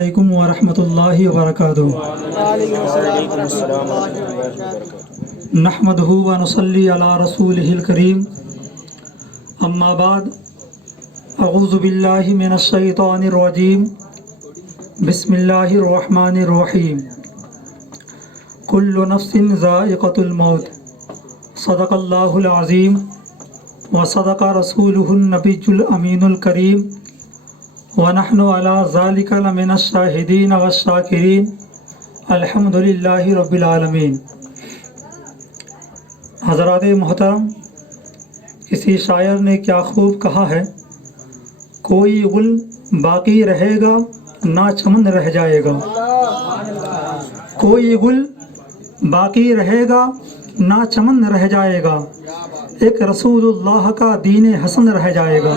علیکم ورحمۃ اللہ وبرکاتہ۔ وعلیکم السلام ورحمۃ اللہ وبرکاتہ۔ نحمدہ ونصلی علی رسولہ الکریم، اما بعد، اعوذ باللہ من الشیطان الرجیم، بسم اللہ الرحمن الرحیم۔ کل نفس ذائقۃ الموت، صدق اللہ العظیم وصدق رسولہ النبی الامین الکریم، ونحن علی ذالک لمن الشاہدین والشاکرین، الحمد للہ رب العالمین۔ حضرات محترم، کسی شاعر نے کیا خوب کہا ہے، کوئی گل باقی رہے گا نہ چمن رہ جائے گا، کوئی گل باقی رہے گا نہ چمن رہ جائے گا، ایک رسول اللہ کا دین حسن رہ جائے گا،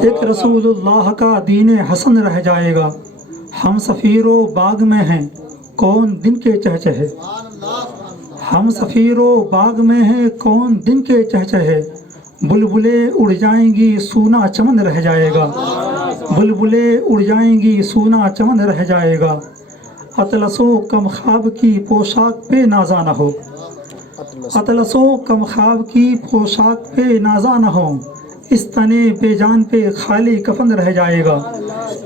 ایک رسول اللہ کا دین حسن رہ جائے گا۔ ہم سفیر و باغ میں ہیں کون دن کے چہچہے، ہم سفیر و باغ میں ہیں کون دن کے چہچہے، بلبلیں اڑ جائیں گی سونا چمن رہ جائے گا، بلبلیں اڑ جائیں گی سونا چمن رہ جائے گا۔ اطلس و کم خواب کی پوشاک پہ نازا نہ ہو، اطلس و کم خواب کی پوشاک پہ نازا نہ ہو، اس تنے بے جان پہ خالی کفن رہ جائے گا،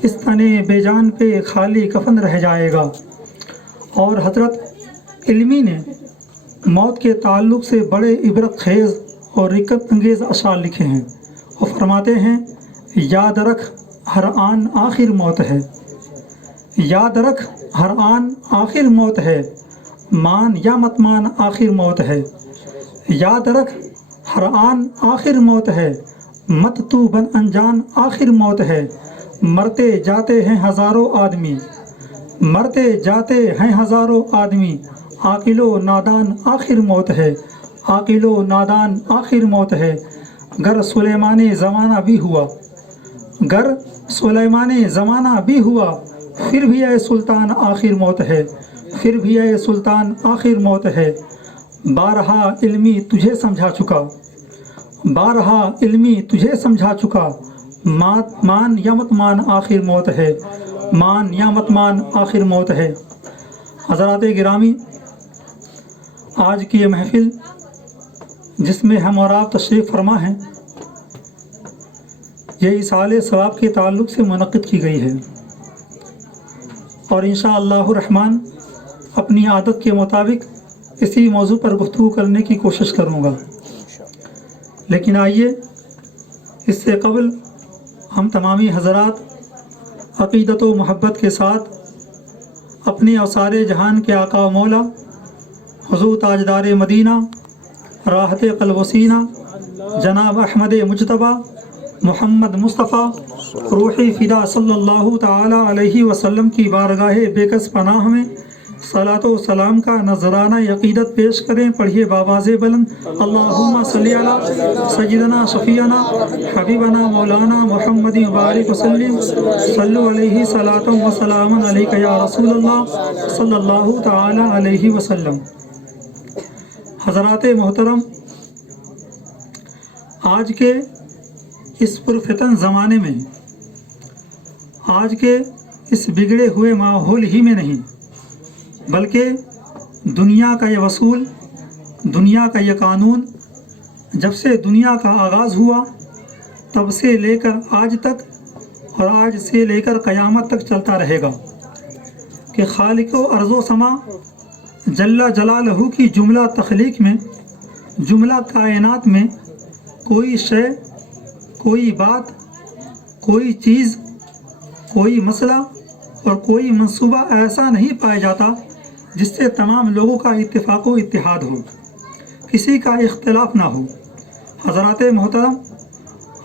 اس تنے بے جان پہ خالی کفن رہ جائے گا۔ اور حضرت علمی نے موت کے تعلق سے بڑے عبرت خیز اور رکت انگیز اشعار لکھے ہیں، اور فرماتے ہیں، یاد رکھ ہر آن آخر موت ہے، یاد رکھ ہر آن آخر موت ہے، مان یا مت مان آخر موت ہے، یاد رکھ ہر آن آخر موت ہے، مت تو بن انجان آخر موت ہے، مرتے جاتے ہیں ہزاروں آدمی، مرتے جاتے ہیں ہزاروں آدمی، عاقل و نادان آخر موت ہے، عاقل و نادان آخر موت ہے۔ گر سلیمان زمانہ بھی ہوا، گر سلیمان زمانہ بھی ہوا، پھر بھی اے سلطان آخر موت ہے، پھر بھی اے سلطان آخر موت ہے۔ بارہا علمی تجھے سمجھا چکا، بارہا علمی تجھے سمجھا چکا، مان یا مت مان آخر موت ہے، مان یا مت مان آخر موت ہے۔ حضرات گرامی، آج کی یہ محفل جس میں ہم اور آپ تشریف فرما ہیں، یہ ایصال ثواب کے تعلق سے منعقد کی گئی ہے، اور انشاءاللہ الرحمن اپنی عادت کے مطابق اسی موضوع پر گفتگو کرنے کی کوشش کروں گا۔ لیکن آئیے، اس سے قبل ہم تمامی حضرات عقیدت و محبت کے ساتھ اپنے اور سارے جہان کے آقا و مولا حضور تاجدار مدینہ راحت قلب و سینہ جناب احمد مجتبیٰ محمد مصطفیٰ روحی فدا صلی اللہ تعالی علیہ وسلم کی بارگاہ بے کس پناہ میں صلاۃ و سلام کا نذرانہ عقیدت پیش کریں۔ پڑھیے باواز بلند، اللہم صلی علی سیدنا شفیعنا حبیبنا مولانا محمد مبارک وسلم، صلو علیہ صلاۃ و سلام علیک یا رسول اللہ صلی اللہ تعالی علیہ وسلم۔ حضرات محترم، آج کے اس پرفتن زمانے میں، آج کے اس بگڑے ہوئے ماحول ہی میں نہیں، بلکہ دنیا کا یہ اصول، دنیا کا یہ قانون جب سے دنیا کا آغاز ہوا تب سے لے کر آج تک، اور آج سے لے کر قیامت تک چلتا رہے گا کہ خالق و ارض و سما جل جلالہ کی جملہ تخلیق میں، جملہ کائنات میں کوئی شے، کوئی بات، کوئی چیز، کوئی مسئلہ اور کوئی منصوبہ ایسا نہیں پایا جاتا جس سے تمام لوگوں کا اتفاق و اتحاد ہو، کسی کا اختلاف نہ ہو۔ حضرات محترم،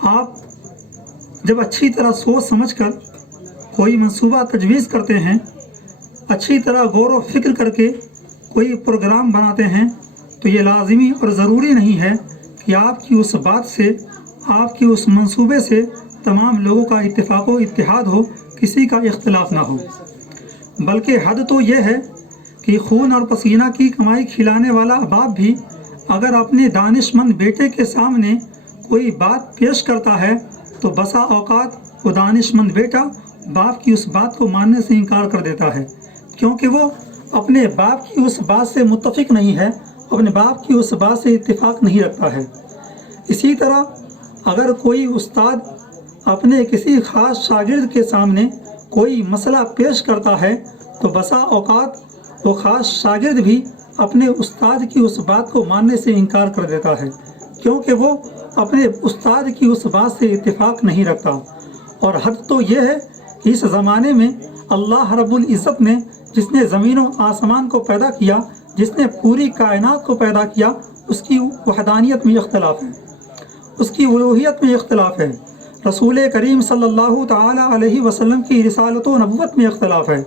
آپ جب اچھی طرح سوچ سمجھ کر کوئی منصوبہ تجویز کرتے ہیں، اچھی طرح غور و فکر کر کے کوئی پروگرام بناتے ہیں، تو یہ لازمی اور ضروری نہیں ہے کہ آپ کی اس بات سے، آپ کی اس منصوبے سے تمام لوگوں کا اتفاق و اتحاد ہو، کسی کا اختلاف نہ ہو، بلکہ حد تو یہ ہے کہ خون اور پسینہ کی کمائی کھلانے والا باپ بھی اگر اپنے دانش مند بیٹے کے سامنے کوئی بات پیش کرتا ہے تو بسا اوقات وہ دانش مند بیٹا باپ کی اس بات کو ماننے سے انکار کر دیتا ہے، کیونکہ وہ اپنے باپ کی اس بات سے متفق نہیں ہے، اپنے باپ کی اس بات سے اتفاق نہیں رکھتا ہے۔ اسی طرح اگر کوئی استاد اپنے کسی خاص شاگرد کے سامنے کوئی مسئلہ پیش کرتا ہے تو بسا اوقات وہ خاص شاگرد بھی اپنے استاد کی اس بات کو ماننے سے انکار کر دیتا ہے، کیونکہ وہ اپنے استاد کی اس بات سے اتفاق نہیں رکھتا۔ اور حد تو یہ ہے کہ اس زمانے میں اللہ رب العزت نے جس نے زمین و آسمان کو پیدا کیا، جس نے پوری کائنات کو پیدا کیا، اس کی وحدانیت میں اختلاف ہے، اس کی الوہیت میں اختلاف ہے، رسول کریم صلی اللہ تعالی علیہ وسلم کی رسالت و نبوت میں اختلاف ہے،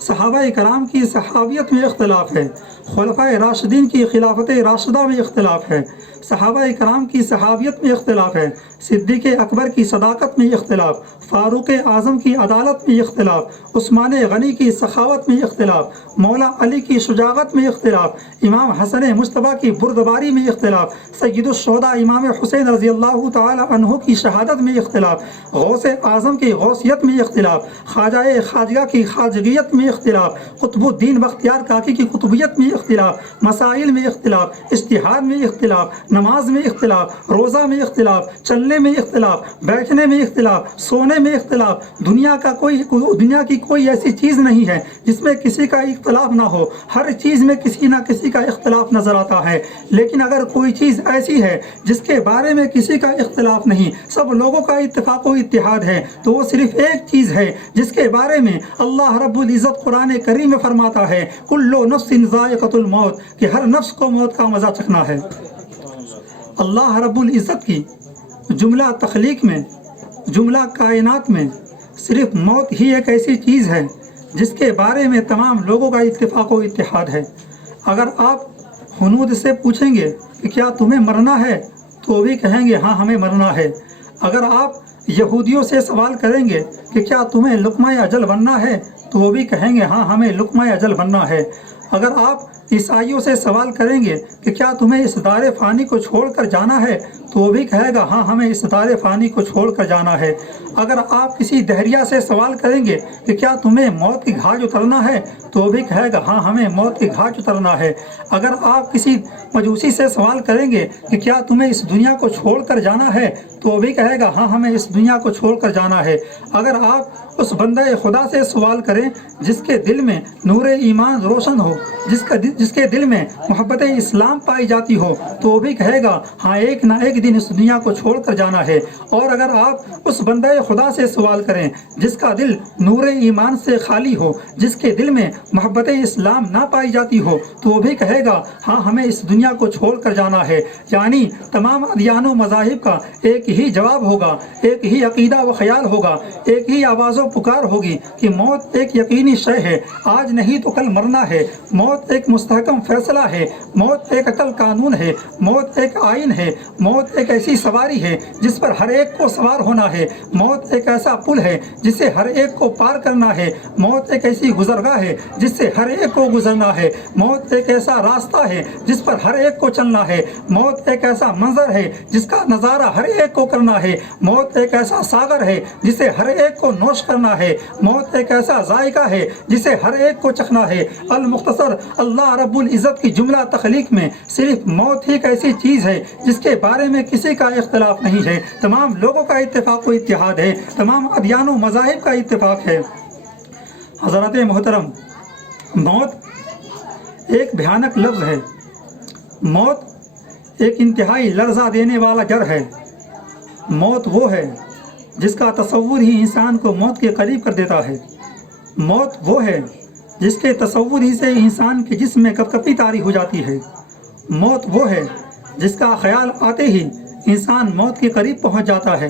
صحابہ کرام کی صحابیت میں اختلاف ہے، خلفائے راشدین کی خلافت راشدہ میں اختلاف ہے، صحابہ کرام کی صحابیت میں اختلاف ہے، صدیق اکبر کی صداقت میں اختلاف، فاروق اعظم کی عدالت میں اختلاف، عثمان غنی کی سخاوت میں اختلاف، مولا علی کی شجاعت میں اختلاف، امام حسن مجتبیٰ کی بردباری میں اختلاف، سید الشہداء امام حسین رضی اللہ تعالی عنہ کی شہادت میں اختلاف، غوث اعظم کی غوثیت میں اختلاف، خواجہ خواجہ کی خواجگیت میں اختلاف، قطب الدین بختیار کاکی کی قطبیت میں اختلاف، مسائل میں اختلاف، اجتہاد میں اختلاف، نماز میں اختلاف، روزہ میں اختلاف، چلنے میں اختلاف، بیٹھنے میں اختلاف، سونے میں اختلاف۔ دنیا کی کوئی ایسی چیز نہیں ہے جس میں کسی کا اختلاف نہ ہو، ہر چیز میں کسی نہ کسی کا اختلاف نظر آتا ہے۔ لیکن اگر کوئی چیز ایسی ہے جس کے بارے میں کسی کا اختلاف نہیں، سب لوگوں کا اتفاق و اتحاد ہے، تو وہ صرف ایک چیز ہے جس کے بارے میں اللہ رب العزت قرآن کریم میں فرماتا ہے کل نفس ذائقۃ الموت، کہ ہر نفس کو موت کا مزہ چکھنا ہے۔ اللہ رب العزت کی جملہ تخلیق میں، جملہ کائنات میں صرف موت ہی ایک ایسی چیز ہے جس کے بارے میں تمام لوگوں کا اتفاق و اتحاد ہے۔ اگر آپ ہنود سے پوچھیں گے کہ کیا تمہیں مرنا ہے تو وہ بھی کہیں گے ہاں ہمیں مرنا ہے۔ اگر آپ یہودیوں سے سوال کریں گے کہ کیا تمہیں لقمہ اجل بننا ہے تو وہ بھی کہیں گے ہاں ہمیں لقمہ اجل بننا ہے۔ اگر آپ عیسائیوں سے سوال کریں گے کہ کیا تمہیں اس دار فانی کو چھوڑ کر جانا ہے تو وہ بھی کہے گا ہاں ہمیں اس دار فانی کو چھوڑ کر جانا ہے۔ اگر آپ کسی دہریہ سے سوال کریں گے کہ کیا تمہیں موت کی گھاٹ اترنا ہے تو وہ بھی کہے گا ہاں ہمیں موت کی گھاٹ اترنا ہے۔ اگر آپ کسی مجوسی سے سوال کریں گے کہ کیا تمہیں اس دنیا کو چھوڑ کر جانا ہے تو وہ بھی کہے گا ہاں ہمیں اس دنیا کو چھوڑ کر جانا ہے۔ اگر آپ اس بندہ خدا سے سوال کریں جس کے دل میں نور ایمان روشن ہو، جس کے دل میں محبت اسلام پائی جاتی ہو، تو وہ بھی کہے گا ہاں ایک نہ ایک دن اس دنیا کو چھوڑ کر جانا ہے۔ اور اگر آپ اس بندہ خدا سے سوال کریں جس کا دل نور ایمان سے خالی ہو، جس کے دل میں محبت اسلام نہ پائی جاتی ہو، تو وہ بھی کہے گا ہاں ہمیں اس دنیا کو چھوڑ کر جانا ہے۔ یعنی تمام ادیان و مذاہب کا ایک ہی جواب ہوگا، ایک ہی عقیدہ و خیال ہوگا، ایک ہی آواز و پکار ہوگی کہ موت ایک یقینی شے ہے، آج نہیں تو کل مرنا ہے۔ موت ایک مستحکم فیصلہ ہے، موت ایک عقل قانون ہے، موت ایک آئین ہے، موت ایک ایسی سواری ہے جس پر ہر ایک کو سوار ہونا ہے، موت ایک ایسا پل ہے جسے ہر ایک کو پار کرنا ہے، موت ایک ایسی گزرگاہ ہے جس سے ہر ایک کو گزرنا ہے، موت ایک ایسا راستہ ہے جس پر ہر ایک کو چلنا ہے، موت ایک ایسا منظر ہے جس کا نظارہ ہر ایک کو کرنا ہے، موت ایک ایسا ساغر ہے جسے ہر ایک کو نوش کرنا ہے، موت ایک ایسا ذائقہ ہے جسے ہر ایک کو چکھنا ہے۔ المختصر اللہ رب العزت کی جملہ تخلیق میں صرف موت ہی ایک ایسی چیز ہے جس کے بارے میں کسی کا اختلاف نہیں ہے، تمام لوگوں کا اتفاق و اتحاد ہے، تمام ادیان و مذاہب کا اتفاق ہے۔ حضرات محترم، موت ایک بھیانک لفظ ہے، موت ایک انتہائی لرزہ دینے والا ڈر ہے۔ موت وہ ہے جس کا تصور ہی انسان کو موت کے قریب کر دیتا ہے، موت وہ ہے جس کے تصور ہی سے انسان کے جسم میں کپکپی طاری ہو جاتی ہے، موت وہ ہے جس کا خیال آتے ہی انسان موت کے قریب پہنچ جاتا ہے،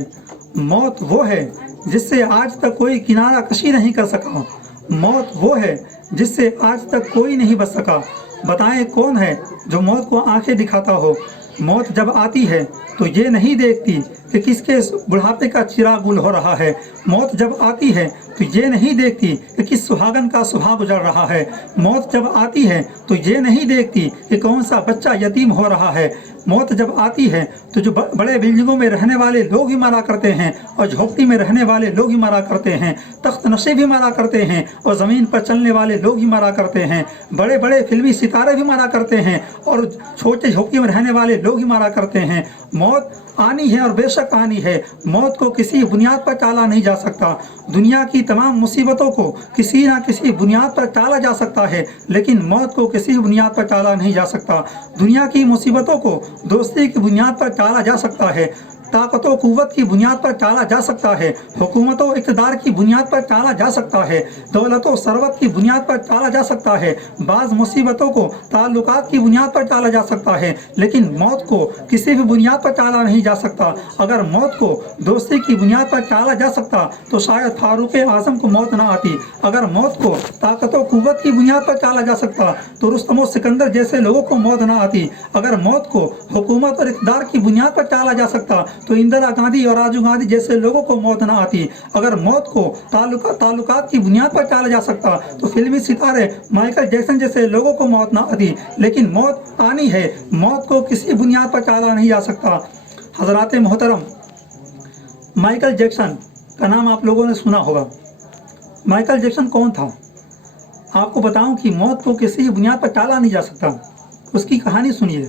موت وہ ہے جس سے آج تک کوئی کنارہ کشی نہیں کر سکا، موت وہ ہے جس سے آج تک کوئی نہیں بچ سکا۔ بتائیں کون ہے جو موت کو آنکھیں دکھاتا ہو؟ موت جب آتی ہے تو یہ نہیں دیکھتی کہ کس کے بڑھاپے کا چراغ گل ہو رہا ہے، موت جب آتی ہے تو یہ نہیں دیکھتی کہ کس سہاگن کا سبھا گزر رہا ہے. موت جب آتی ہے تو یہ نہیں دیکھتی کہ کون سا بچہ یتیم ہو رہا ہے. موت جب آتی ہے تو جو بڑے بلڈنگوں میں رہنے والے لوگ ہی مرا کرتے ہیں اور جھوپڑی میں رہنے والے لوگ ہی مرا کرتے ہیں. تخت نشے بھی مرا کرتے ہیں اور زمین پر چلنے والے لوگ ہی مرا کرتے ہیں. بڑے بڑے فلمی ستارے بھی مرا کرتے ہیں اور چھوٹے جھوپڑی میں رہنے والے لوگ ہی مرا کرتے ہیں. موت آنی ہے اور بے شک آنی ہے. موت کو کسی بنیاد پر ٹالا نہیں جا سکتا. دنیا کی تمام مصیبتوں کو کسی نہ کسی بنیاد پر ٹالا جا سکتا ہے لیکن موت کو کسی بنیاد پر ٹالا نہیں جا سکتا. دنیا کی مصیبتوں کو دوستی کی بنیاد پر ٹالا جا سکتا ہے. طاقت و قوت کی بنیاد پر ٹالا جا سکتا ہے. حکومت و اقتدار کی بنیاد پر ٹالا جا سکتا ہے. دولت و ثروت کی بنیاد پر ٹالا جا سکتا ہے. بعض مصیبتوں کو تعلقات کی بنیاد پر ٹالا جا سکتا ہے لیکن موت کو کسی بھی بنیاد پر ٹالا نہیں جا سکتا. اگر موت کو دوستی کی بنیاد پر ٹالا جا سکتا تو شاید فاروق اعظم کو موت نہ آتی. اگر موت کو طاقت و قوت کی بنیاد پر ٹالا جا سکتا تو رستم و سکندر جیسے لوگوں کو موت نہ آتی. اگر موت کو حکومت اور اقتدار کی بنیاد پر ٹالا جا سکتا تو اندرا گاندھی اور راجیو گاندھی جیسے لوگوں کو موت نہ آتی. اگر موت کو تعلقات کی بنیاد پر ٹالا جا سکتا تو فلمی ستارے مائیکل جیکسن جیسے لوگوں کو موت نہ آتی. لیکن موت آنی ہے. موت کو کسی بنیاد پر ٹالا نہیں جا سکتا. حضرات محترم، مائیکل جیکسن کا نام آپ لوگوں نے سنا ہوگا. مائیکل جیکسن کون تھا؟ آپ کو بتاؤں کہ موت کو کسی بنیاد پر ٹالا نہیں جا سکتا. اس کی کہانی سنیے.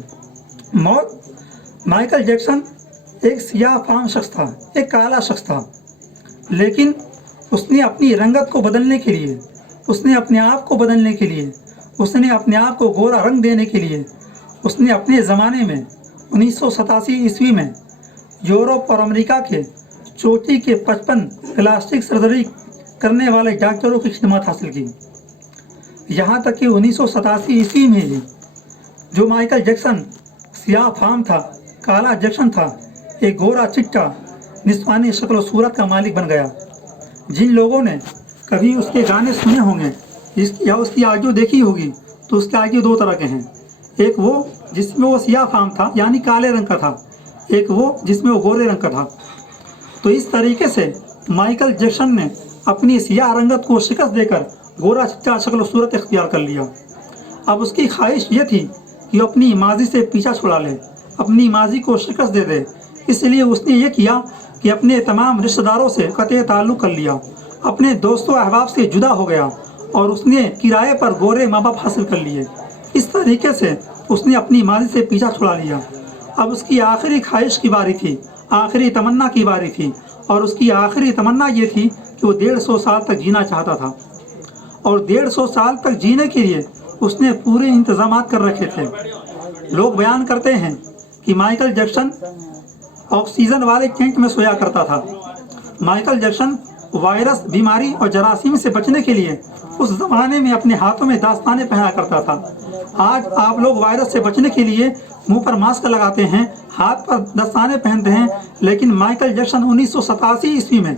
مائیکل جیکسن ایک سیاہ فام شخص تھا، ایک کالا شخص تھا، لیکن اس نے اپنی رنگت کو بدلنے کے لیے، اس نے اپنے آپ کو بدلنے کے لیے، اس نے اپنے آپ کو گورا رنگ دینے کے لیے، اس نے اپنے زمانے میں 1987 عیسوی میں یورپ اور امریکہ کے چوٹی کے 55 پلاسٹک سرجری کرنے والے ڈاکٹروں کی خدمات حاصل کی. یہاں تک کہ 1987 عیسوی میں ہی جو مائیکل جیکسن سیاہ فام تھا، کالا جیکسن تھا، ایک گورا چٹا نسوانی شکل و صورت کا مالک بن گیا. جن لوگوں نے کبھی اس کے گانے سنے ہوں گے یا اس کی آڈیو دیکھی ہوگی تو اس کے آڈیو دو طرح کے ہیں. ایک وہ جس میں وہ سیاہ فام تھا یعنی کالے رنگ کا تھا، ایک وہ جس میں وہ گورے رنگ کا تھا. تو اس طریقے سے مائیکل جیکسن نے اپنی سیاہ رنگت کو شکست دے کر گورا چٹا شکل و صورت اختیار کر لیا. اب اس کی خواہش یہ تھی کہ اپنی ماضی سے پیچھا چھڑا لے، اپنی ماضی کو شکست دے دے. اس لیے اس نے یہ کیا کہ اپنے تمام رشتہ داروں سے قطع تعلق کر لیا، اپنے دوستوں احباب سے جدا ہو گیا اور اس نے کرائے پر گورے ماں باپ حاصل کر لیے. اس طریقے سے اس نے اپنی ماضی سے پیچھا چھڑا لیا. اب اس کی آخری خواہش کی باری تھی، آخری تمنا کی باری تھی، اور اس کی آخری تمنا یہ تھی کہ وہ 150 سال تک جینا چاہتا تھا. اور 150 سال تک جینے کے لیے اس نے پورے انتظامات کر رکھے تھے. لوگ بیان کرتے ہیں کہ مائیکل جیکسن آکسیجن والے ٹینٹ میں سویا کرتا تھا. مائیکل جیکسن وائرس، بیماری اور جراثیم سے بچنے کے لیے اس زمانے میں اپنے ہاتھوں میں دستانے پہنا کرتا تھا. آج آپ لوگ وائرس سے بچنے کے لیے منہ پر ماسک لگاتے ہیں، ہاتھ پر دستانے پہنتے ہیں، لیکن مائیکل جیکسن 1987 عیسوی میں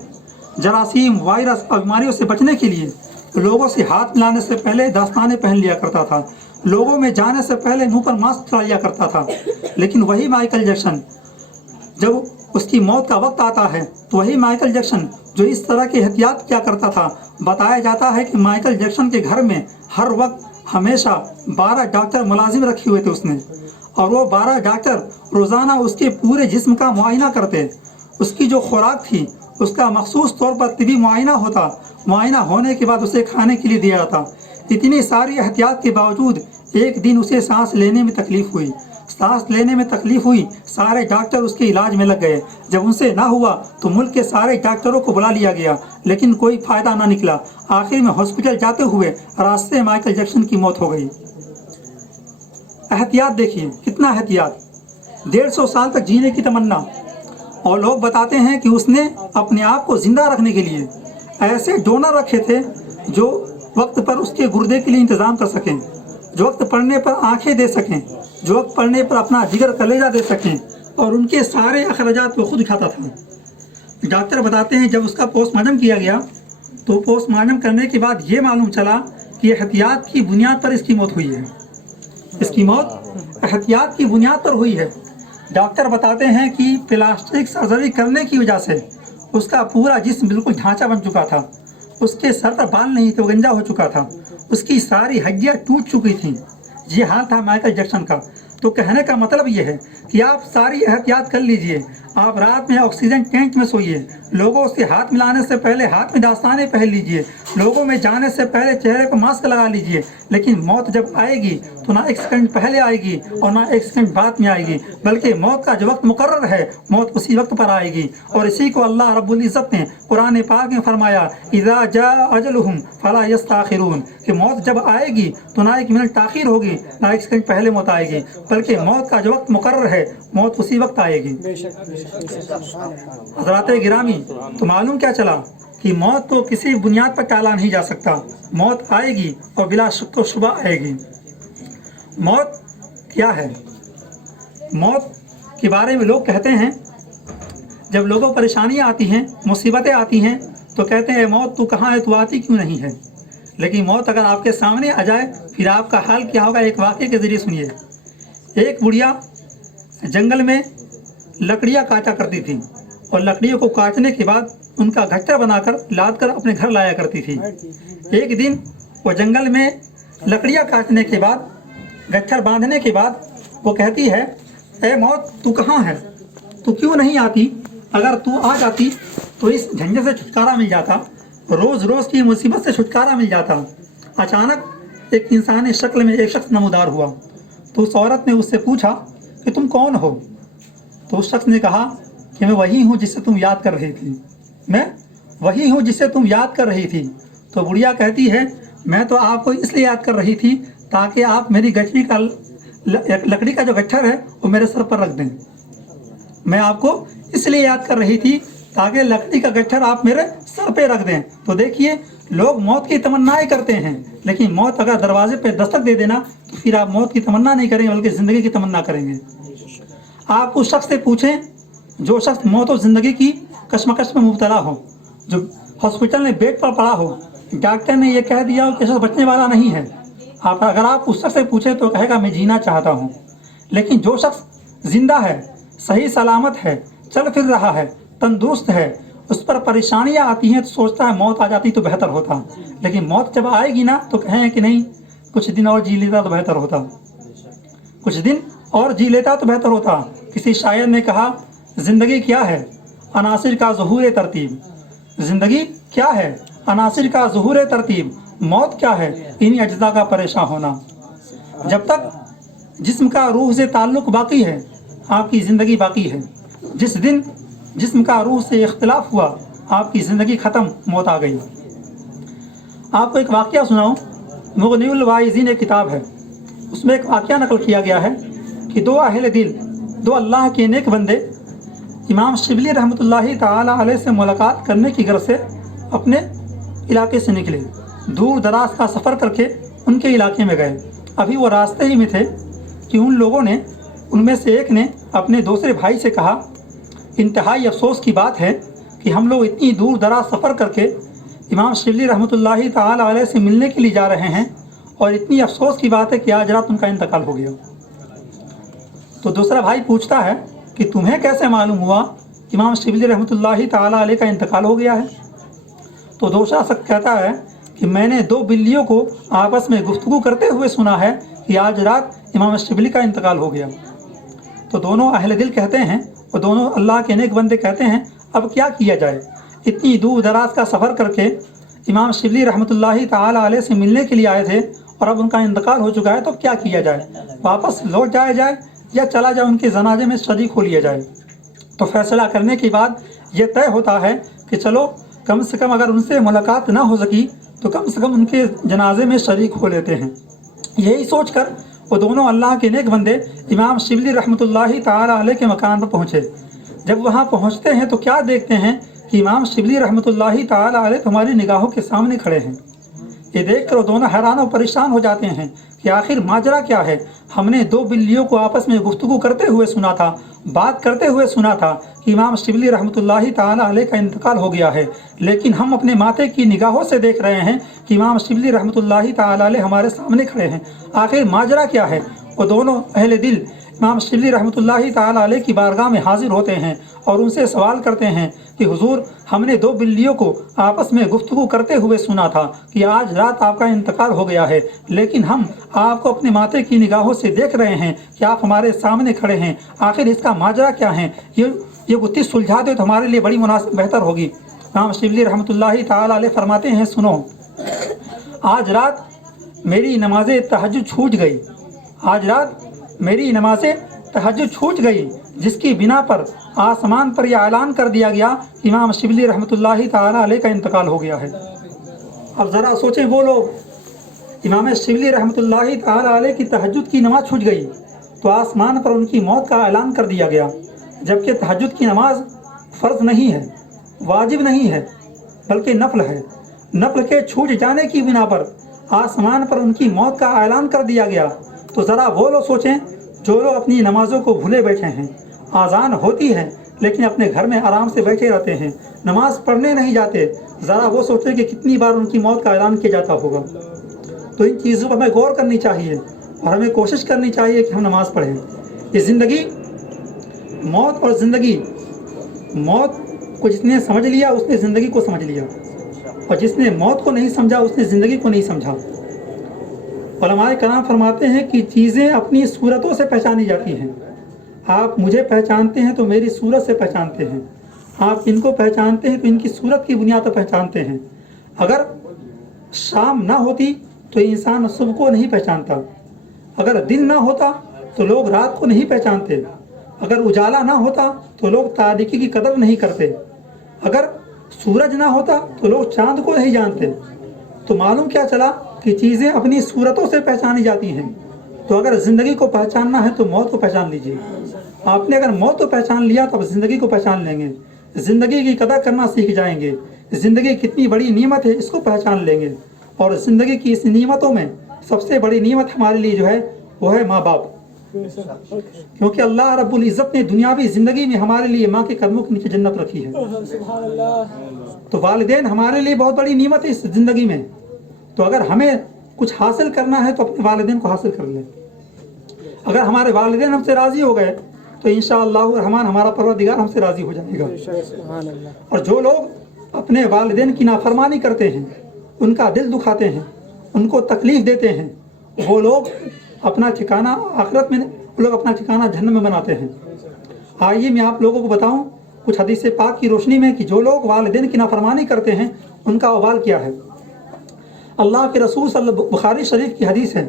جراثیم، وائرس اور بیماریوں سے بچنے کے لیے لوگوں سے ہاتھ ملانے سے پہلے دستانے پہن لیا کرتا تھا، لوگوں میں جانے سے پہلے منہ پر ماسک چڑھا لیا کرتا تھا. لیکن وہی مائیکل جیکسن جب اس کی موت کا وقت آتا ہے تو وہی مائیکل جیکسن جو اس طرح کی احتیاط کیا کرتا تھا. بتایا جاتا ہے کہ مائیکل جیکسن کے گھر میں ہر وقت ہمیشہ 12 ڈاکٹر ملازم رکھے ہوئے تھے اس نے، اور وہ 12 ڈاکٹر روزانہ اس کے پورے جسم کا معائنہ کرتے. اس کی جو خوراک تھی اس کا مخصوص طور پر طبی معائنہ ہوتا، معائنہ ہونے کے بعد اسے کھانے کے لیے دیا جاتا. اتنی ساری احتیاط کے باوجود ایک دن اسے سانس لینے میں تکلیف ہوئی. سارے ڈاکٹر اس کے علاج میں لگ گئے. جب ان سے نہ ہوا تو ملک کے سارے ڈاکٹروں کو بلا لیا گیا، لیکن کوئی فائدہ نہ نکلا. آخر میں ہاسپٹل جاتے ہوئے راستے مائیکل جیکسن کی موت ہو گئی. احتیاط دیکھیے، کتنا احتیاط. 150 سال تک جینے کی تمنا، اور لوگ بتاتے ہیں کہ اس نے اپنے آپ کو زندہ رکھنے کے لیے ایسے ڈونر رکھے تھے جو وقت پر اس کے گردے کے لیے انتظام کر سکیں، جو وقت پڑنے پر آنکھیں دے سکیں، جو وقت پڑنے پر اپنا جگر کلیجہ دے سکیں، اور ان کے سارے اخراجات وہ خود اٹھاتا تھا. ڈاکٹر بتاتے ہیں جب اس کا پوسٹ مارٹم کیا گیا تو پوسٹ مارٹم کرنے کے بعد یہ معلوم چلا کہ احتیاط کی بنیاد پر اس کی موت ہوئی ہے. اس کی موت احتیاط کی بنیاد پر ہوئی ہے. ڈاکٹر بتاتے ہیں کہ پلاسٹک سرجری کرنے کی وجہ سے اس کا پورا جسم بالکل ڈھانچہ بن چکا تھا. اس کے سر پر بال نہیں تھے، وہ گنجا ہو چکا تھا، اس کی ساری ہڈیاں ٹوٹ چکی تھیں۔ یہ حال تھا مائیکل جیکسن کا۔ تو کہنے کا مطلب یہ ہے کہ آپ ساری احتیاط کر لیجئے، آپ رات میں آکسیجن ٹینک میں سوئیے، لوگوں سے ہاتھ ملانے سے پہلے ہاتھ میں دستانے پہن لیجئے، لوگوں میں جانے سے پہلے چہرے پر ماسک لگا لیجئے، لیکن موت جب آئے گی تو نہ ایک سیکنڈ پہلے آئے گی اور نہ ایک سیکنڈ بعد میں آئے گی، بلکہ موت کا جو وقت مقرر ہے موت اسی وقت پر آئے گی۔ اور اسی کو اللہ رب العزت نے قرآن پاک میں فرمایا اذا جاء اجلہم فلا یستاخرون، کہ موت جب آئے گی تو نہ ایک منٹ تاخیر ہوگی نہ ایک سیکنڈ پہلے موت آئے گی، بلکہ موت کا جو وقت مقرر ہے موت اسی وقت آئے گی۔ حضرات گرامی، تو معلوم کیا چلا کہ موت تو کسی بنیاد پر ٹالا نہیں جا سکتا، موت آئے گی اور بلا شک و شبہ آئے گی۔ موت کیا ہے؟ موت کے بارے میں لوگ کہتے ہیں، جب لوگوں کو پریشانیاں آتی ہیں، مصیبتیں آتی ہیں تو کہتے ہیں موت تو کہاں ہے، تو آتی کیوں نہیں ہے؟ لیکن موت اگر آپ کے سامنے آ جائے پھر آپ کا حال کیا ہوگا، ایک واقعے کے ذریعے سنیے۔ ایک بڑھیا جنگل میں لکڑیاں کاٹا کرتی تھی اور لکڑیوں کو کاٹنے کے بعد ان کا گٹھر بنا کر لاد کر اپنے گھر لایا کرتی تھی۔ ایک دن وہ جنگل میں لکڑیاں کاٹنے کے بعد، گٹھر باندھنے کے بعد وہ کہتی ہے اے موت تو کہاں ہے، تو کیوں نہیں آتی؟ اگر تو آ جاتی تو اس جھنجٹ سے چھٹکارا مل جاتا، روز روز کی مصیبت سے چھٹکارا مل جاتا۔ اچانک ایک انسانی شکل میں ایک شخص نمودار ہوا، تو اس عورت نے اس سے پوچھا کہ تم کون ہو؟ تو اس شخص نے کہا کہ میں وہی ہوں جسے تم یاد کر رہی تھی، میں وہی ہوں جسے تم یاد کر رہی تھی۔ تو بڑھیا کہتی ہے میں تو آپ کو اس لیے یاد کر رہی تھی تاکہ آپ میری لکڑی کا جو گٹھر ہے وہ میرے سر پر رکھ دیں۔ میں آپ کو اس لیے یاد کر رہی تھی تاکہ لکڑی کا گٹھر آپ میرے سر پہ رکھ دیں۔ تو دیکھیے لوگ موت کی تمنائیں کرتے ہیں، لیکن موت اگر دروازے پہ دستک دے دینا تو پھر آپ موت کی تمنا نہیں کریں گے بلکہ زندگی کی تمنا کریں گے۔ آپ اس شخص سے پوچھیں جو شخص موت و زندگی کی کشمکش میں مبتلا ہو، جو ہاسپٹل میں بیڈ پر پڑا ہو، ڈاکٹر نے یہ کہہ دیا ہو کہ شخص بچنے والا نہیں ہے، اگر آپ اس شخص سے پوچھیں تو کہے گا میں جینا چاہتا ہوں۔ لیکن جو شخص زندہ ہے، صحیح سلامت ہے، چل پھر رہا ہے، تندرست ہے، اس پر پریشانیاں آتی ہیں تو سوچتا ہے موت آ جاتی تو بہتر ہوتا، لیکن موت جب آئے گی نا تو کہیں کہ نہیں کچھ دن اور جی لیتا تو بہتر ہوتا، کچھ دن اور جی لیتا تو بہتر ہوتا۔ کسی شاعر نے کہا زندگی کیا ہے؟ عناصر کا ظہور ترتیب۔ زندگی کیا ہے؟ عناصر کا ظہور ترتیب۔ موت کیا ہے؟ انہی اجزاء کا پریشان ہونا۔ جب تک جسم کا روح سے تعلق باقی ہے آپ کی زندگی باقی ہے، جس دن جسم کا روح سے اختلاف ہوا آپ کی زندگی ختم، موت آ گئی۔ آپ کو ایک واقعہ سناؤں، مغنی الواعظین ایک کتاب ہے، اس میں ایک واقعہ نقل کیا گیا ہے کہ دو اہل دل، دو اللہ کے نیک بندے امام شبلی رحمۃ اللہ تعالی علیہ سے ملاقات کرنے کی غرض سے اپنے علاقے سے نکلے، دور دراز کا سفر کر کے ان کے علاقے میں گئے۔ ابھی وہ راستے ہی میں تھے کہ ان لوگوں نے، ان میں سے ایک نے اپنے دوسرے بھائی سے کہا انتہائی افسوس کی بات ہے کہ ہم لوگ اتنی دور دراز سفر کر کے امام شبلی رحمۃ اللہ تعالی علیہ سے ملنے کے لیے جا رہے ہیں اور اتنی افسوس کی بات ہے کہ آج رات ان کا انتقال ہو گیا۔ تو دوسرا بھائی پوچھتا ہے کہ تمہیں کیسے معلوم ہوا امام شبلی رحمۃ اللہ تعالی علیہ کا انتقال ہو گیا ہے؟ تو دوسرا شخص کہتا ہے کہ میں نے دو بلیوں کو آپس میں گفتگو کرتے ہوئے سنا ہے کہ آج رات امام شبلی کا انتقال ہو گیا۔ تو دونوں اہل دل کہتے ہیں اور دونوں اللہ کے نیک بندے کہتے ہیں اب کیا کیا جائے، اتنی دور دراز کا سفر کر کے امام شبلی رحمۃ اللہ تعالی علیہ سے ملنے کے لیے آئے تھے اور اب ان کا انتقال ہو چکا ہے، تو کیا کیا جائے، واپس لوٹ جایا جائے یا چلا جائے ان کے جنازے میں شریک ہو لیا جائے؟ تو فیصلہ کرنے کے بعد یہ طے ہوتا ہے کہ چلو کم سے کم اگر ان سے ملاقات نہ ہو سکی تو کم سے کم ان کے جنازے میں شریک ہو لیتے ہیں۔ یہی سوچ کر وہ دونوں اللہ کے نیک بندے امام شبلی رحمۃ اللہ تعالی علیہ کے مکان پر پہنچے۔ جب وہاں پہنچتے ہیں تو کیا دیکھتے ہیں کہ امام شبلی رحمۃ اللہ تعالی علیہ ہماری نگاہوں کے سامنے کھڑے ہیں۔ یہ دیکھ کر وہ دونوں حیران و پریشان ہو جاتے ہیں کہ آخر ماجرا کیا ہے، ہم نے دو بلیوں کو آپس میں گفتگو کرتے ہوئے سنا تھا، بات کرتے ہوئے سنا تھا کہ امام شبلی رحمۃ اللہ تعالی علیہ کا انتقال ہو گیا ہے، لیکن ہم اپنے ماتھے کی نگاہوں سے دیکھ رہے ہیں کہ امام شبلی رحمۃ اللہ تعالی علیہ ہمارے سامنے کھڑے ہیں، آخر ماجرا کیا ہے؟ وہ دونوں اہل دل امام شبلی رحمۃ اللہ تعالیٰ علیہ کی بارگاہ میں حاضر ہوتے ہیں اور ان سے سوال کرتے ہیں کہ حضور ہم نے 2 بلیوں کو آپس میں گفتگو کرتے ہوئے سنا تھا کہ آج رات آپ کا انتقال ہو گیا ہے، لیکن ہم آپ کو اپنے ماتھے کی نگاہوں سے دیکھ رہے ہیں کہ آپ ہمارے سامنے کھڑے ہیں، آخر اس کا ماجرا کیا ہے؟ یہ گتھی سلجھا دے تو ہمارے لیے بڑی بہتر ہوگی۔ امام شبلی رحمۃ اللہ تعالیٰ علیہ فرماتے ہیں سنو، آج رات میری نماز تہجد چھوٹ گئی، آج رات میری نماز تہجد چھوٹ گئی، جس کی بنا پر آسمان پر یہ اعلان کر دیا گیا کہ امام شبلی رحمۃ اللہ تعالیٰ علیہ کا انتقال ہو گیا ہے۔ اب ذرا سوچیں، وہ لوگ امام شبلی رحمۃ اللہ تعالیٰ علیہ کی تہجد کی نماز چھوٹ گئی تو آسمان پر ان کی موت کا اعلان کر دیا گیا، جبکہ تہجد کی نماز فرض نہیں ہے، واجب نہیں ہے، بلکہ نفل ہے۔ نفل کے چھوٹ جانے کی بنا پر آسمان پر ان کی موت کا اعلان کر دیا گیا، تو ذرا وہ لوگ سوچیں جو لوگ اپنی نمازوں کو بھولے بیٹھے ہیں، اذان ہوتی ہے لیکن اپنے گھر میں آرام سے بیٹھے رہتے ہیں، نماز پڑھنے نہیں جاتے، ذرا وہ سوچیں کہ کتنی بار ان کی موت کا اعلان کیا جاتا ہوگا۔ تو ان چیزوں پر ہمیں غور کرنی چاہیے اور ہمیں کوشش کرنی چاہیے کہ ہم نماز پڑھیں۔ یہ زندگی، موت اور زندگی، موت کو جس نے سمجھ لیا اس نے زندگی کو سمجھ لیا، اور جس نے موت کو نہیں سمجھا اس نے زندگی کو نہیں سمجھا۔ علماء کرام فرماتے ہیں کہ چیزیں اپنی صورتوں سے پہچانی جاتی ہیں۔ آپ مجھے پہچانتے ہیں تو میری صورت سے پہچانتے ہیں، آپ ان کو پہچانتے ہیں تو ان کی صورت کی بنیاد پر پہچانتے ہیں۔ اگر شام نہ ہوتی تو انسان صبح کو نہیں پہچانتا، اگر دن نہ ہوتا تو لوگ رات کو نہیں پہچانتے، اگر اجالا نہ ہوتا تو لوگ تاریکی کی قدر نہیں کرتے، اگر سورج نہ ہوتا تو لوگ چاند کو نہیں جانتے۔ تو معلوم کیا چلا کہ چیزیں اپنی صورتوں سے پہچانی جاتی ہیں۔ تو اگر زندگی کو پہچاننا ہے تو موت کو پہچان لیجیے۔ آپ نے اگر موت کو پہچان لیا تو اب زندگی کو پہچان لیں گے، زندگی کی قدر کرنا سیکھ جائیں گے، زندگی کتنی بڑی نعمت ہے اس کو پہچان لیں گے، اور زندگی کی اس نعمتوں میں سب سے بڑی نعمت ہمارے لیے جو ہے وہ ہے ماں باپ، کیونکہ اللہ رب العزت نے دنیاوی زندگی میں ہمارے لیے ماں کے قدموں کے نیچے جنت رکھی ہے۔ تو والدین ہمارے لیے بہت بڑی نعمت ہے اس زندگی میں۔ تو اگر ہمیں کچھ حاصل کرنا ہے تو اپنے والدین کو حاصل کر لیں۔ اگر ہمارے والدین ہم سے راضی ہو گئے تو انشاءاللہ الرحمن ہمارا پروردگار ہم سے راضی ہو جائے گا۔ اور جو لوگ اپنے والدین کی نافرمانی کرتے ہیں، ان کا دل دکھاتے ہیں، ان کو تکلیف دیتے ہیں، وہ لوگ اپنا ٹھکانہ آخرت میں، وہ لوگ اپنا ٹھکانہ جہنم میں بناتے ہیں۔ آئیے میں آپ لوگوں کو بتاؤں کچھ حدیث پاک کی روشنی میں کہ جو لوگ والدین کی نافرمانی کرتے ہیں ان کا وبال کیا ہے۔ اللہ کے رسول بخاری شریف کی حدیث ہے،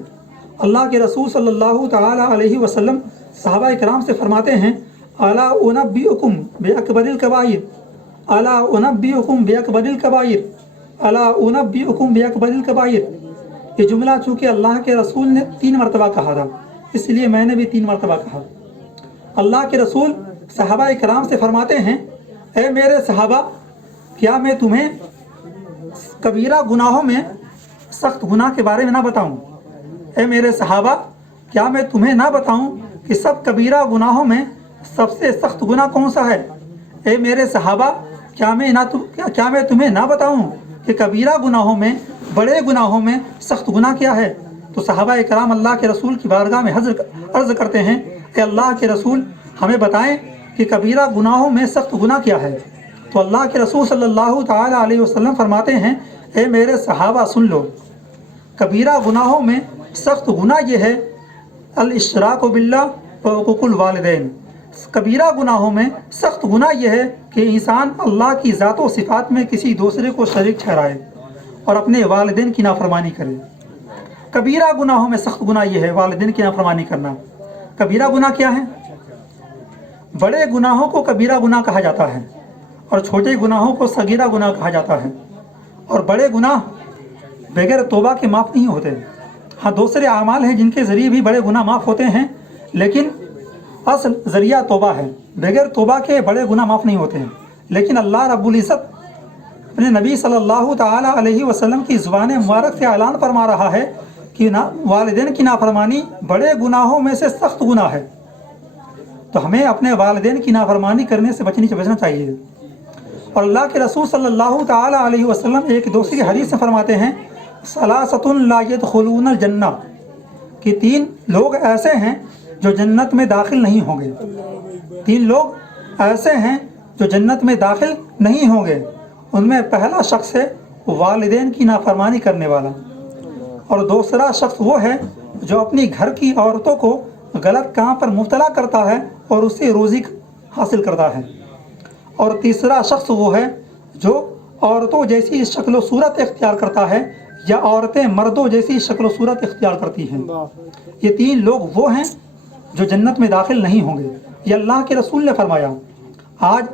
اللہ کے رسول صلی اللہ تعالی علیہ وسلم صحابہ کرام سے فرماتے ہیں، الا انبئکم باکبر الکبائر، الا انبئکم باکبر الکبائر، الا انبئکم باکبر الکبائر۔ یہ جملہ چونکہ اللہ کے رسول نے 3 مرتبہ کہا تھا، اس لیے میں نے بھی 3 مرتبہ کہا۔ اللہ کے رسول صحابہ کرام سے فرماتے ہیں، اے میرے صحابہ، کیا میں تمہیں کبیرہ گناہوں میں سخت گناہ کے بارے میں نہ بتاؤں؟ اے میرے صحابہ، کیا میں تمہیں نہ بتاؤں کہ سب کبیرہ گناہوں میں سب سے سخت گناہ کون سا ہے؟ اے میرے صحابہ، کیا میں تمہیں نہ بتاؤں کہ کبیرہ گناہوں میں، بڑے گناہوں میں سخت گناہ کیا ہے؟ تو صحابہ کرام اللہ کے رسول کی بارگاہ میں عرض کرتے ہیں، اے اللہ کے رسول، ہمیں بتائیں کہ کبیرہ گناہوں میں سخت گناہ کیا ہے؟ تو اللہ کے رسول صلی اللہ تعالی علیہ وسلم فرماتے ہیں، اے میرے صحابہ سن لو، کبیرہ گناہوں میں سخت گناہ یہ ہے، الاشراک باللہ و حقوق الوالدین۔ کبیرہ گناہوں میں سخت گناہ یہ ہے کہ انسان اللہ کی ذات و صفات میں کسی دوسرے کو شریک ٹھہرائے اور اپنے والدین کی نافرمانی کرے۔ کبیرہ گناہوں میں سخت گناہ یہ ہے والدین کی نافرمانی کرنا۔ کبیرہ گناہ کیا ہے؟ بڑے گناہوں کو کبیرہ گناہ کہا جاتا ہے اور چھوٹے گناہوں کو صغیرہ گناہ کہا جاتا ہے، اور بڑے گناہ بغیر توبہ کے معاف نہیں ہوتے۔ ہاں دوسرے اعمال ہیں جن کے ذریعے بھی بڑے گناہ معاف ہوتے ہیں، لیکن اصل ذریعہ توبہ ہے، بغیر توبہ کے بڑے گناہ معاف نہیں ہوتے ہیں۔ لیکن اللہ رب العزت اپنے نبی صلی اللہ تعالی علیہ وسلم کی زبان مبارک سے اعلان فرما رہا ہے کہ والدین کی نافرمانی بڑے گناہوں میں سے سخت گناہ ہے۔ تو ہمیں اپنے والدین کی نافرمانی کرنے سے بچنا چاہیے۔ اور اللہ کے رسول صلی اللہ تعالی علیہ وسلم ایک دوسری حدیث سے فرماتے ہیں، ثلاثۃ لا يدخلون الجنہ، کہ 3 لوگ ایسے ہیں جو جنت میں داخل نہیں ہوں گے. 3 لوگ ایسے ہیں جو جنت میں داخل نہیں ہوں گے. ان میں پہلا شخص ہے والدین کی نافرمانی کرنے والا، اور دوسرا شخص وہ ہے جو اپنی گھر کی عورتوں کو غلط کام پر مبتلا کرتا ہے اور اس سے روزی حاصل کرتا ہے، اور تیسرا شخص وہ ہے جو عورتوں جیسی شکل و صورت اختیار کرتا ہے یا عورتیں مردوں جیسی شکل و صورت اختیار کرتی ہیں. یہ 3 لوگ وہ ہیں جو جنت میں داخل نہیں ہوں گے. یہ اللہ کے رسول نے فرمایا. آج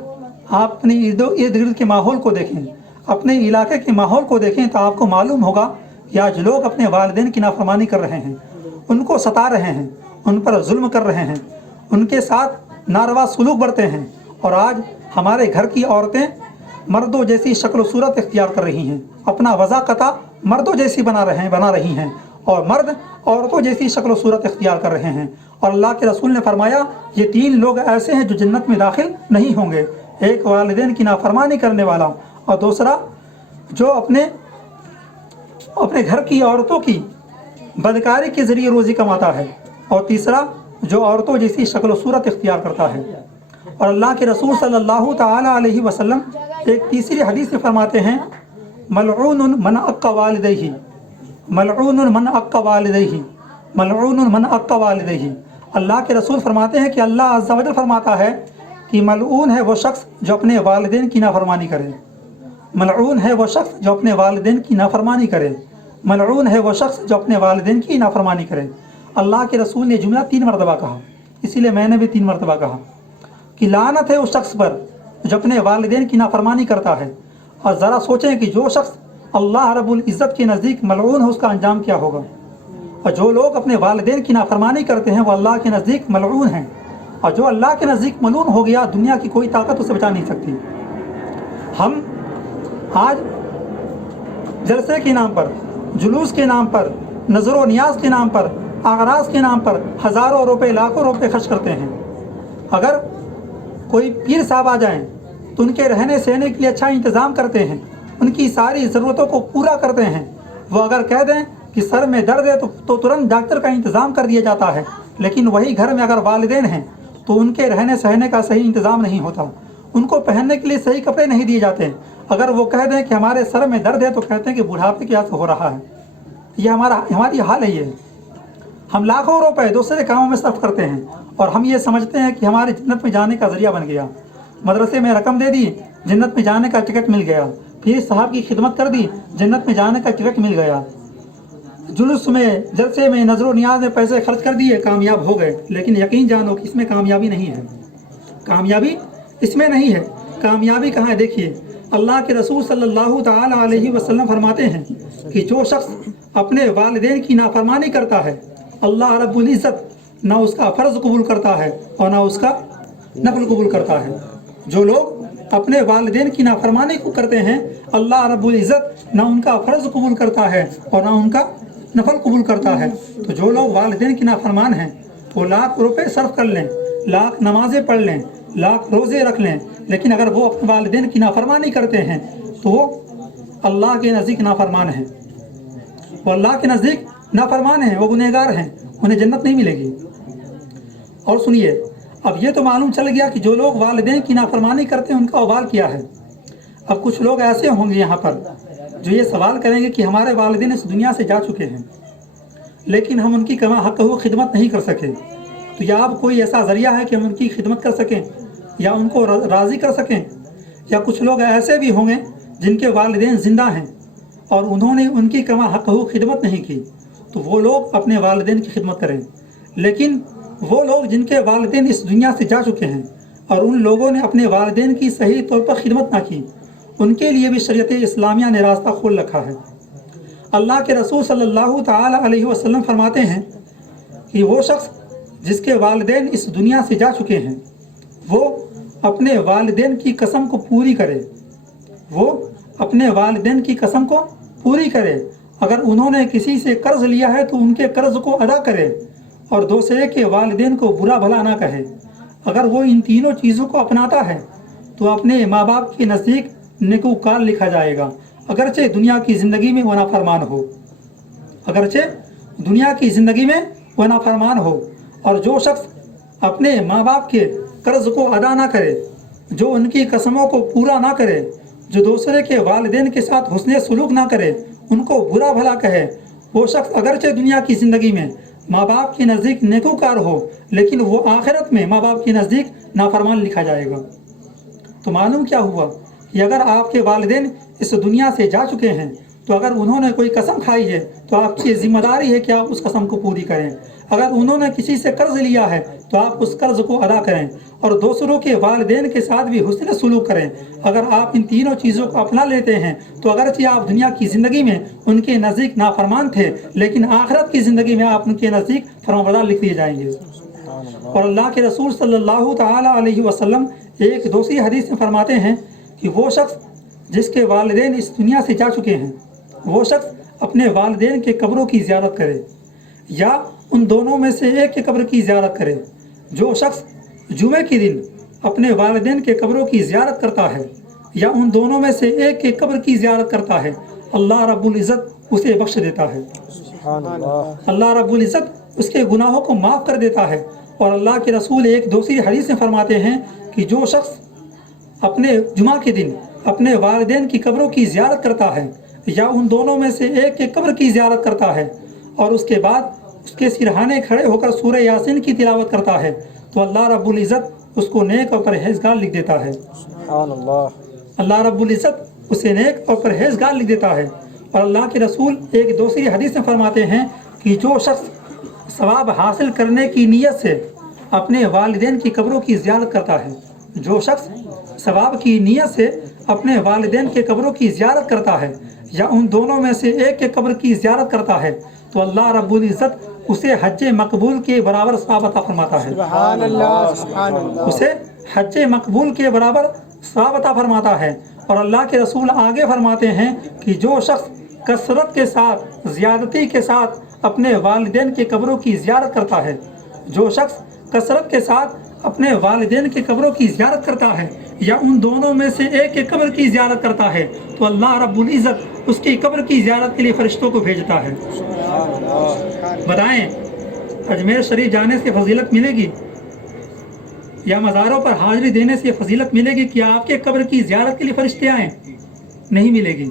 آپ اپنے ارد گرد کے ماحول کو دیکھیں، اپنے علاقے کے ماحول کو دیکھیں تو آپ کو معلوم ہوگا کہ آج لوگ اپنے والدین کی نافرمانی کر رہے ہیں، ان کو ستا رہے ہیں، ان پر ظلم کر رہے ہیں، ان کے ساتھ ناروا سلوک برتے ہیں. اور آج ہمارے گھر کی عورتیں مردوں جیسی شکل و صورت اختیار کر رہی ہیں، اپنا وضاقتہ مردوں جیسی بنا رہی ہیں، اور مرد عورتوں جیسی شکل و صورت اختیار کر رہے ہیں. اور اللہ کے رسول نے فرمایا یہ 3 لوگ ایسے ہیں جو جنت میں داخل نہیں ہوں گے. ایک والدین کی نافرمانی کرنے والا، اور دوسرا جو اپنے گھر کی عورتوں کی بدکاری کے ذریعے روزی کماتا ہے، اور تیسرا جو عورتوں جیسی شکل و صورت اختیار کرتا ہے. اور اللہ کے رسول صلی اللہ تعالی علیہ وسلم ایک تیسری حدیث میں فرماتے ہیں ملعون من اق والدیہ، ملعون من اق والدیہ، ملعون من اق والدیہ. اللہ کے رسول فرماتے ہیں کہ اللہ عز و جل فرماتا ہے کہ ملعون ہے وہ شخص جو اپنے والدین کی نافرمانی کرے، ملعون ہے وہ شخص جو اپنے والدین کی نافرمانی کرے، ملعون ہے وہ شخص جو اپنے والدین کی نافرمانی کرے. اللہ کے رسول نے جملہ 3 مرتبہ کہا، اسی لیے میں نے بھی 3 مرتبہ کہا کہ لعنت ہے اس شخص پر جو اپنے والدین کی نافرمانی کرتا ہے. اور ذرا سوچیں کہ جو شخص اللہ رب العزت کے نزدیک ملعون ہے اس کا انجام کیا ہوگا. اور جو لوگ اپنے والدین کی نافرمانی کرتے ہیں وہ اللہ کے نزدیک ملعون ہیں، اور جو اللہ کے نزدیک ملعون ہو گیا دنیا کی کوئی طاقت اسے بچا نہیں سکتی. ہم آج جلسے کے نام پر، جلوس کے نام پر، نظر و نیاز کے نام پر، اعراض کے نام پر ہزاروں روپے لاکھوں روپے خرچ کرتے ہیں. اگر کوئی پیر صاحب آ جائیں تو ان کے رہنے سہنے کے لیے اچھا انتظام کرتے ہیں، ان کی ساری ضرورتوں کو پورا کرتے ہیں. وہ اگر کہہ دیں کہ سر میں درد ہے تو ترنت ڈاکٹر کا انتظام کر دیا جاتا ہے. لیکن وہی گھر میں اگر والدین ہیں تو ان کے رہنے سہنے کا صحیح انتظام نہیں ہوتا، ان کو پہننے کے لیے صحیح کپڑے نہیں دیے جاتے. اگر وہ کہہ دیں کہ ہمارے سر میں درد ہے تو کہتے ہیں کہ بڑھاپے کی وجہ سے ہو رہا ہے. یہ ہماری حال ہے. یہ ہم لاکھوں روپے دوسرے کاموں میں صرف کرتے ہیں اور ہم یہ سمجھتے ہیں کہ ہمارے جنت میں جانے کا ذریعہ بن گیا. مدرسے میں رقم دے دی، جنت میں جانے کا ٹکٹ مل گیا. پیر صاحب کی خدمت کر دی، جنت میں جانے کا ٹکٹ مل گیا. جلوس میں، جلسے میں، نظر و نیاز میں پیسے خرچ کر دیے، کامیاب ہو گئے. لیکن یقین جانو کہ اس میں کامیابی نہیں ہے. کامیابی اس میں نہیں ہے. کامیابی کہاں ہے؟ دیکھیے اللہ کے رسول صلی اللہ تعالی علیہ وسلم فرماتے ہیں کہ جو شخص اپنے والدین کی نافرمانی کرتا ہے اللہ رب العزت نہ اس کا فرض قبول کرتا ہے اور نہ اس کا نفل قبول کرتا ہے. جو لوگ اپنے والدین کی نافرمانی کو کرتے ہیں اللہ رب العزت نہ ان کا فرض قبول کرتا ہے اور نہ ان کا نفل قبول کرتا ہے. تو جو لوگ والدین کی نافرمان ہیں وہ لاکھ روپے صرف کر لیں، لاکھ نمازیں پڑھ لیں، لاکھ روزے رکھ لیں، لیکن اگر وہ اپنے والدین کی نافرمانی کرتے ہیں تو وہ اللہ کے نزدیک نافرمان ہیں. وہ اللہ کے نزدیک نافرمان ہیں، وہ گنہگار ہیں، انہیں جنت نہیں ملے گی. اور سنیے، اب یہ تو معلوم چل گیا کہ جو لوگ والدین کی نافرمانی کرتے ہیں ان کا وبال کیا ہے. اب کچھ لوگ ایسے ہوں گے یہاں پر جو یہ سوال کریں گے کہ ہمارے والدین اس دنیا سے جا چکے ہیں لیکن ہم ان کی کما حق خدمت نہیں کر سکے. تو یا اب کوئی ایسا ذریعہ ہے کہ ہم ان کی خدمت کر سکیں یا ان کو راضی کر سکیں؟ یا کچھ لوگ ایسے بھی ہوں گے جن کے والدین زندہ ہیں اور انہوں نے ان کی کما حق خدمت نہیں کی، تو وہ لوگ اپنے والدین کی خدمت کریں. لیکن وہ لوگ جن کے والدین اس دنیا سے جا چکے ہیں اور ان لوگوں نے اپنے والدین کی صحیح طور پر خدمت نہ کی، ان کے لیے بھی شریعت اسلامیہ نے راستہ کھول رکھا ہے. اللہ کے رسول صلی اللہ تعالی علیہ وسلم فرماتے ہیں کہ وہ شخص جس کے والدین اس دنیا سے جا چکے ہیں وہ اپنے والدین کی قسم کو پوری کرے، وہ اپنے والدین کی قسم کو پوری کرے. اگر انہوں نے کسی سے قرض لیا ہے تو ان کے قرض کو ادا کرے اور دوسرے کے والدین کو برا بھلا نہ کہے. اگر وہ ان تینوں چیزوں کو اپناتا ہے تو اپنے ماں باپ کے نزدیک نیکوکار لکھا جائے گا، اگرچہ دنیا کی زندگی میں وہ نافرمان ہو، اگرچہ دنیا کی زندگی میں وہ نافرمان ہو. اور جو شخص اپنے ماں باپ کے قرض کو ادا نہ کرے، جو ان کی قسموں کو پورا نہ کرے، جو دوسرے کے والدین کے ساتھ حسن سلوک نہ کرے، ان کو برا بھلا کہے، وہ شخص اگرچہ دنیا کی زندگی میں ماں باپ کے نزدیک نیکوکار ہو، لیکن وہ آخرت میں ماں باپ کے نزدیک نافرمان لکھا جائے گا۔ تو معلوم کیا ہوا کہ اگر آپ کے والدین اس دنیا سے جا چکے ہیں تو اگر انہوں نے کوئی قسم کھائی ہے تو آپ کی ذمہ داری ہے کہ آپ اس قسم کو پوری کریں۔ اگر انہوں نے کسی سے قرض لیا ہے تو آپ اس قرض کو ادا کریں، اور دوسروں کے والدین کے ساتھ بھی حسن سلوک کریں۔ اگر آپ ان تینوں چیزوں کو اپنا لیتے ہیں تو اگرچہ آپ دنیا کی زندگی میں ان کے نزدیک نافرمان تھے، لیکن آخرت کی زندگی میں آپ ان کے نزدیک فرمانبردار لکھ دیے جائیں گے۔ اور اللہ کے رسول صلی اللہ تعالیٰ علیہ وسلم ایک دوسری حدیث میں فرماتے ہیں کہ وہ شخص جس کے والدین اس دنیا سے جا چکے ہیں، وہ شخص اپنے والدین کے قبروں کی زیارت کرے یا ان دونوں میں سے ایک کے قبر کی زیارت کرے۔ جو شخص جمعے کے دن اپنے والدین کے قبروں کی زیارت کرتا ہے یا ان دونوں میں سے ایک کے قبر کی زیارت کرتا ہے، اللہ رب العزت اسے بخش دیتا ہے۔ اللہ رب العزت اس کے گناہوں کو معاف کر دیتا ہے۔ اور اللہ کے رسول ایک دوسری حدیث میں فرماتے ہیں کہ جو شخص اپنے جمعہ کے دن اپنے والدین کی قبروں کی زیارت کرتا ہے یا ان دونوں میں سے ایک کے قبر کی زیارت کرتا ہے اور اس کے بعد اس کے سرہانے کھڑے ہو کر سورہ یاسین کی تلاوت کرتا ہے تو اللہ رب العزت اس کو نیک اور پرہیزگار لکھ دیتا ہے۔ اللہ رب العزت اسے نیک اور پرہیزگار لکھ دیتا ہے۔ اور اللہ کے رسول ایک دوسری حدیث میں فرماتے ہیں کہ جو شخص ثواب حاصل کرنے کی نیت سے اپنے والدین کی قبروں کی زیارت کرتا ہے، جو شخص ثواب کی نیت سے اپنے والدین کے قبروں کی زیارت کرتا ہے یا ان دونوں میں سے ایک کے قبر کی زیارت کرتا ہے تو اللہ رب العزت اسے حج مقبول کے برابر ثواب عطا فرماتا ہے۔ سبحان اللہ، سبحان اللہ۔ اسے حج مقبول کے برابر ثواب عطا فرماتا ہے۔ اور اللہ کے رسول آگے فرماتے ہیں کہ جو شخص کثرت کے ساتھ، زیادتی کے ساتھ اپنے والدین کی قبروں کی زیارت کرتا ہے، جو شخص کثرت کے ساتھ اپنے والدین کی قبروں کی زیارت کرتا ہے یا ان دونوں میں سے ایک کے قبر کی زیارت کرتا ہے تو اللہ رب العزت اس کی قبر کی زیارت کے لیے فرشتوں کو بھیجتا ہے۔ بتائیں اجمیر شریف جانے سے فضیلت ملے گی یا مزاروں پر حاضری دینے سے فضیلت ملے گی کہ آپ کے قبر کی زیارت کے لیے فرشتے آئیں؟ نہیں ملے گی۔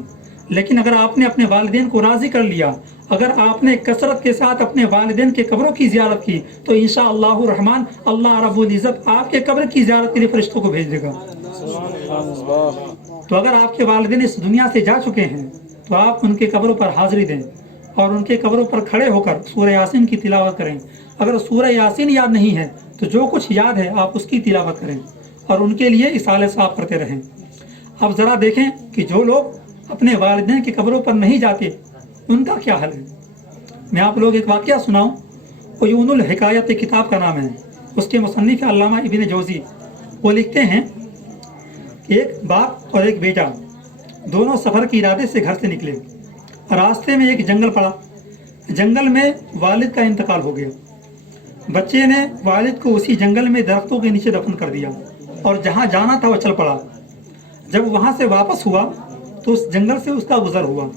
لیکن اگر آپ نے اپنے والدین کو راضی کر لیا، اگر آپ نے کثرت کے ساتھ اپنے والدین کے قبروں کی زیارت کی تو انشاءاللہ الرحمن اللہ رب العزت آپ کے قبر کی زیارت کے لیے فرشتوں کو بھیج دے گا۔ تو اگر آپ کے والدین اس دنیا سے جا چکے ہیں تو آپ ان کے قبروں پر حاضری دیں اور ان کے قبروں پر کھڑے ہو کر سورہ یاسین کی تلاوت کریں۔ اگر سورہ یاسین یاد نہیں ہے تو جو کچھ یاد ہے آپ اس کی تلاوت کریں اور ان کے لیے اصالہ ثواب کرتے رہیں۔ اب ذرا دیکھیں کہ جو لوگ اپنے والدین کی قبروں پر نہیں جاتے ان کا کیا حل ہے۔ میں آپ لوگ ایک واقعہ سناؤں۔ عیون الحکایت کتاب کا نام ہے، اس کے مصنف علامہ ابن جوزی۔ وہ لکھتے ہیں کہ ایک باپ اور ایک بیٹا دونوں سفر کے ارادے سے گھر سے نکلے۔ راستے میں ایک جنگل پڑا، جنگل میں والد کا انتقال ہو گیا۔ بچے نے والد کو اسی جنگل میں درختوں کے نیچے دفن کر دیا اور جہاں جانا تھا وہ چل پڑا۔ جب وہاں سے واپس ہوا تو اس جنگل سے اس کا گزر ہوا۔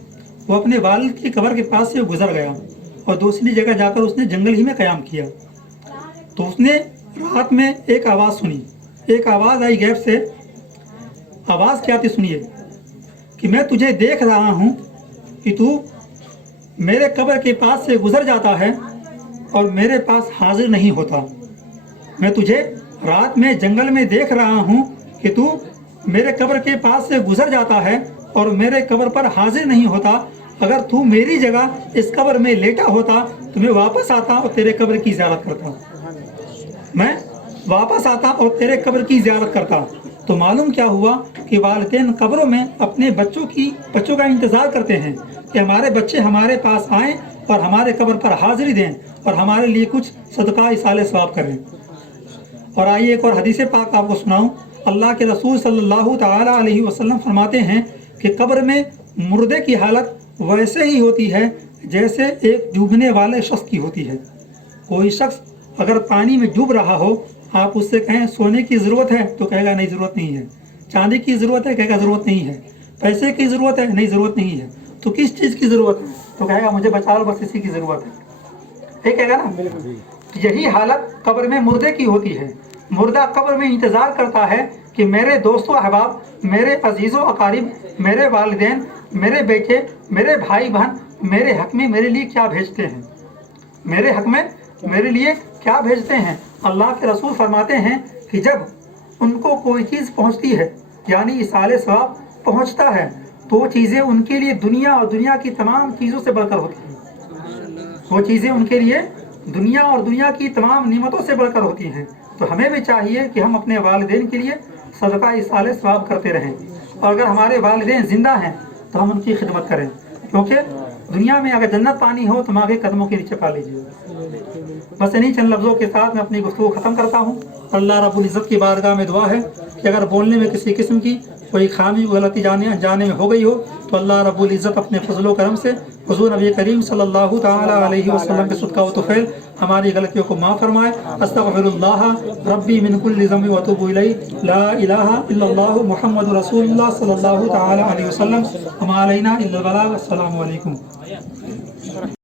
وہ اپنے والد کی قبر کے پاس سے گزر گیا اور دوسری جگہ جا کر اس نے جنگل ہی میں قیام کیا۔ تو اس نے رات میں ایک آواز سنی، ایک آواز آئی غیب سے۔ آواز کیا تھی سنیے کہ میں تجھے دیکھ رہا ہوں کہ تو میرے قبر کے پاس سے گزر جاتا ہے اور میرے پاس حاضر نہیں ہوتا۔ میں تجھے رات میں جنگل میں دیکھ رہا ہوں کہ تو میرے قبر کے پاس سے گزر جاتا ہے اور میرے قبر پر حاضر نہیں ہوتا۔ اگر تو میری جگہ اس قبر میں لیٹا ہوتا تو میں واپس آتا اور تیرے قبر کی زیارت کرتا۔ میں واپس آتا اور تیرے قبر کی زیارت کرتا۔ تو معلوم کیا ہوا کہ والدین قبروں میں اپنے بچوں کا انتظار کرتے ہیں کہ ہمارے بچے ہمارے پاس آئیں اور ہمارے قبر پر حاضری دیں اور ہمارے لیے کچھ صدقہ اصالہ ثواب کریں۔ اور آئیے ایک اور حدیث پاک آپ کو سناؤں۔ اللہ کے رسول صلی اللہ تعالیٰ علیہ وسلم فرماتے ہیں کہ قبر میں مردے کی حالت ویسے ہی ہوتی ہے جیسے ایک ڈوبنے والے شخص کی ہوتی ہے۔ کوئی شخص اگر پانی میں ڈوب رہا ہو، آپ اس سے کہیں سونے کی ضرورت ہے تو کہے گا نہیں ضرورت نہیں ہے، چاندی کی ضرورت ہے کہے گا ضرورت نہیں ہے، پیسے کی ضرورت ہے نہیں ضرورت نہیں ہے، تو کس چیز کی ضرورت ہے تو کہے گا مجھے بچا لو بس اسی کی ضرورت ہے، یہ کہے گا نا۔ یہی حالت قبر میں مردے کی ہوتی ہے. مردہ قبر میں انتظار کرتا ہے کہ میرے دوست و احباب، میرے عزیز و اقارب، میرے والدین، میرے بیٹے، میرے بھائی بہن میرے حق میں میرے لیے کیا بھیجتے ہیں، میرے حق میں میرے لیے کیا بھیجتے ہیں. اللہ کے رسول فرماتے ہیں کہ جب ان کو کوئی چیز پہنچتی ہے، یعنی ایصال ثواب پہنچتا ہے، تو وہ چیزیں ان کے لیے دنیا اور دنیا کی تمام چیزوں سے بڑھ کر ہوتی ہیں. وہ چیزیں ان کے لیے دنیا اور دنیا کی تمام نعمتوں سے بڑھ کر ہوتی ہیں. تو ہمیں بھی چاہیے کہ ہم اپنے والدین کے لیے صدقہ ایصال ثواب کرتے رہیں، اور اگر ہمارے والدین زندہ ہیں تو ہم ان کی خدمت کریں، کیونکہ دنیا میں اگر جنت پانی ہو تو ماں کے قدموں کے نیچے پا لیجیے. بس انہیں چند لفظوں کے ساتھ میں اپنی گفتگو ختم کرتا ہوں. اللہ رب العزت کی بارگاہ میں دعا ہے کہ اگر بولنے میں کسی قسم کی کوئی خامی غلطی جانے میں ہو گئی ہو تو اللہ رب العزت اپنے فضل و کرم سے حضور نبی کریم صلی اللہ تعالی علیہ وسلم کے صدقہ و طفیل ہماری غلطیوں کو معاف فرمائے. استغفر اللہ ربی من کل ذنب واتوب الیہ، لا الہ الا اللہ محمد رسول اللہ صلی اللہ تعالی علیہ وسلم، وما علینا الا البلاغ. السلام علیکم.